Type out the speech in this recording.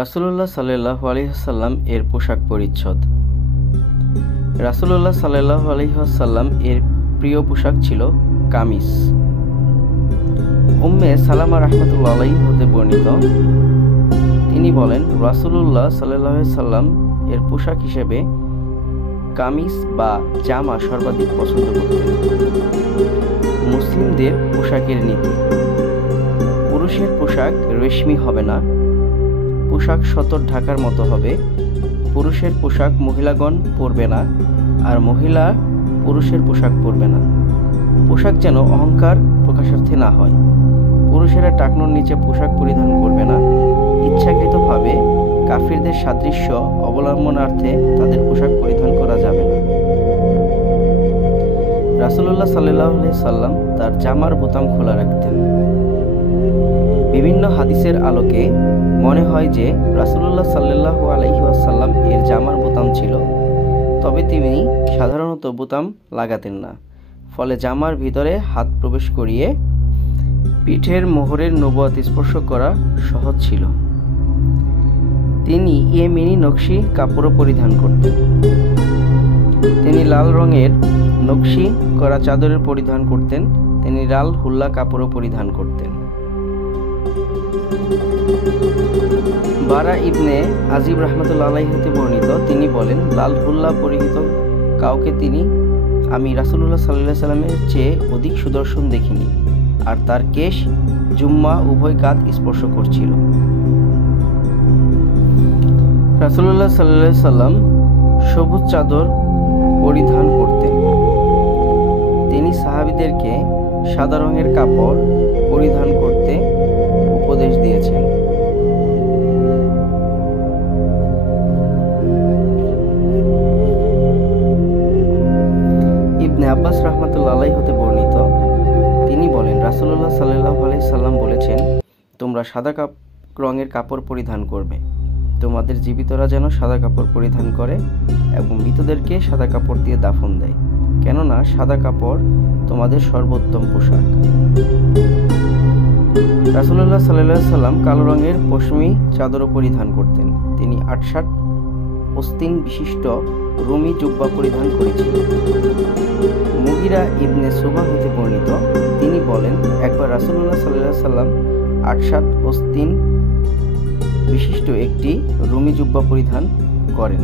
রাসূলুল্লাহ সাল্লাল্লাহু আলাইহি ওয়াসাল্লাম এর পোশাক পরিচ্ছদ। রাসূলুল্লাহ সাল্লাল্লাহু আলাইহি ওয়াসাল্লাম এর প্রিয় পোশাক ছিল কামিজ। উম্মে সালামা রাহমাতুল্লাহি আলাইহি হতে বর্ণিত, তিনি বলেন, রাসূলুল্লাহ সাল্লাল্লাহু আলাইহি ওয়াসাল্লাম এর পোশাক হিসেবে কামিজ বা জামা সর্বাধিক পছন্দ করতেন। মুসলিমদের পোশাকের নীতি: পুরুষের পোশাক রেশমি হবে না, পোশাক সতর ঢাকার মতো হবে। পুরুষের পোশাক মহিলাগণ পরবে না, আর মহিলা পুরুষের পোশাক পরবে না। পোশাক যেন অহংকার প্রকাশার্থে না হয়। পুরুষেরা টাকনুর নিচে পোশাক পরিধান করবে না। ইচ্ছাকৃতভাবে কাফিরদের সাদৃশ্য অবলম্বনার্থে তাদের পোশাক পরিধান করা যাবে না। রাসূলুল্লাহ সাল্লাল্লাহু আলাইহি ওয়াসাল্লাম তার জামার বোতাম খোলা রাখতেন। বিভিন্ন হাদিসের আলোকে মনে হয় যে রাসূলুল্লাহ সাল্লাল্লাহু আলাইহি ওয়াসাল্লাম এর জামার বোতাম ছিল, তবে তিনি সাধারণত বোতাম লাগাতেন না। ফলে জামার ভিতরে হাত প্রবেশ করিয়ে পিঠের মোহরের নবুয়ত স্পর্শ করা সহজ ছিল। তিনি ইয়েমেনি নকশি কাপড়ও পরিধান করতেন। তিনি লাল রঙের নকশি করা চাদরের পরিধান করতেন। তিনি লাল হুল্লা কাপড়ও পরিধান করতেন। বারা ইবনে আজিব রাহমাতুল্লাহি আলাইহি হতে বর্ণিত, তিনি বলেন, লাল হুল্লা পরিহিত কাউকে আমি রাসূলুল্লাহ সাল্লাল্লাহু আলাইহি ওয়াসাল্লামের চেয়ে অধিক সুদর্শন দেখিনি, আর তার কেশ জুম্মা উভয় কাঁধ স্পর্শ করছিল। রাসূলুল্লাহ সাল্লাল্লাহু আলাইহি ওয়াসাল্লাম সবুজ চাদর পরিধান করতেন। তিনি সাহাবীদেরকে সাদা রঙের কাপড় পরিধান করতে উপদেশ দিয়েছেন। ইবনে আব্বাস রাহমাতুল্লাহি আলাইহি হতে বর্ণিত, তিনি বলেন, রাসূলুল্লাহ সাল্লাল্লাহু আলাইহি সাল্লাম বলেছেন, তোমরা সাদা রঙের কাপড় পরিধান করবে। তোমাদের জীবিতরা যেন সাদা কাপড় পরিধান করে এবং মৃতদেরকে সাদা কাপড় দিয়ে দাফন দেয়, কেননা সাদা কাপড় তোমাদের সর্বোত্তম পোশাক। রাসূলুল্লাহ সাল্লাল্লাহু আলাইহি সাল্লাম কালো রঙের পশমি চাদরও পরিধান করতেন। তিনি 68 অস্তিন বিশিষ্ট রুমি জুব্বা পরিধান করেছিলেন। মুগিরা ইবনে সুবা হতে বর্ণিত, তিনি বলেন, একবার রাসূলুল্লাহ সাল্লাল্লাহু আলাইহি সাল্লাম 68 অস্তিন বিশিষ্ট একটি রুমি জুব্বা পরিধান করেন।